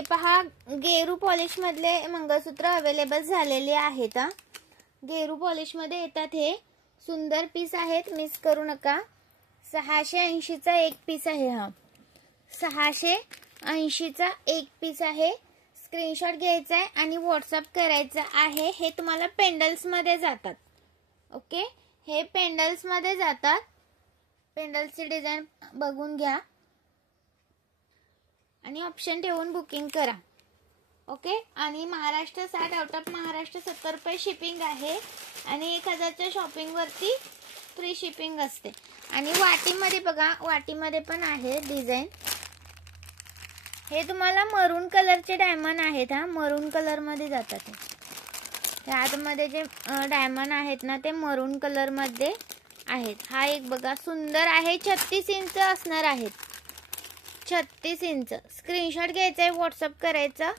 हे पहा, गेरू पॉलिश मधले मंगळसूत्र अवेलेबल झालेले आहेत। गेरू पॉलिश मध्ये येतात। हे सुंदर पीस आहेत, मिस करू नका। 680 चा एक पीस आहे। हा 680 चा एक पीस आहे। स्क्रीनशॉट घ्यायचा आहे आणि व्हॉट्सअप करायचा आहे। हे तुम्हाला पेंडल्स मध्ये जातात। ओके, हे पेंडल्स मध्ये जातात। पेंडल्सची डिझाइन बघून घ्या आणि ऑप्शन ठेवून बुकिंग करा। ओके, आणि महाराष्ट्र 60, आउट ऑफ महाराष्ट्र 70 रुपये शिपिंग आहे आणि 1000 च्या शॉपिंग वरती फ्री शिपिंग असते। आणि वाटीमध्ये बघा, वाटीमध्ये पण आहे डिझाइन। हे तुम्हाला मरून कलरचे डायमंड आहेत। हा मरून कलर मध्ये जातात। हे आतमध्ये जे डायमंड आहेत ना, ते मरून कलर मध्ये आहेत। हा एक बघा, सुंदर आहे। 36 इंच असणार आहेत। 36 इंच। स्क्रीनशॉट घ्यायचा आहे, व्हॉट्सअप करायचा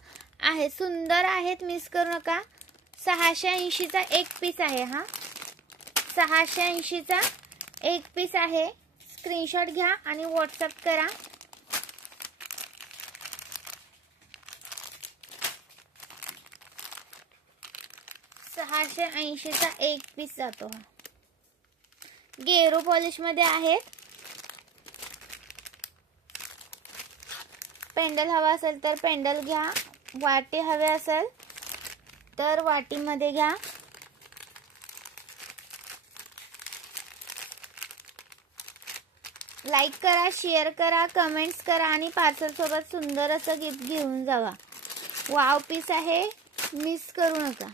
आहे। सुंदर आहेत, मिस करू नका। 680 चा एक पीस आहे। हा 680 चा एक पीस आहे। स्क्रीनशॉट घ्या आणि व्हॉट्सअप करा। $680 चा एक पीस जातो। हा गेरू पॉलिश मध्ये आहे। पेंडल हवा असेल तर पेंडल घ्या, वाटी हवे असेल तर वाटीमध्ये घ्या। लाईक करा, शेअर करा, कमेंट्स करा आणि पार्सल सोबत सुंदर असं गिफ्ट घेऊन जावा। वाव पीस आहे, मिस करू नका।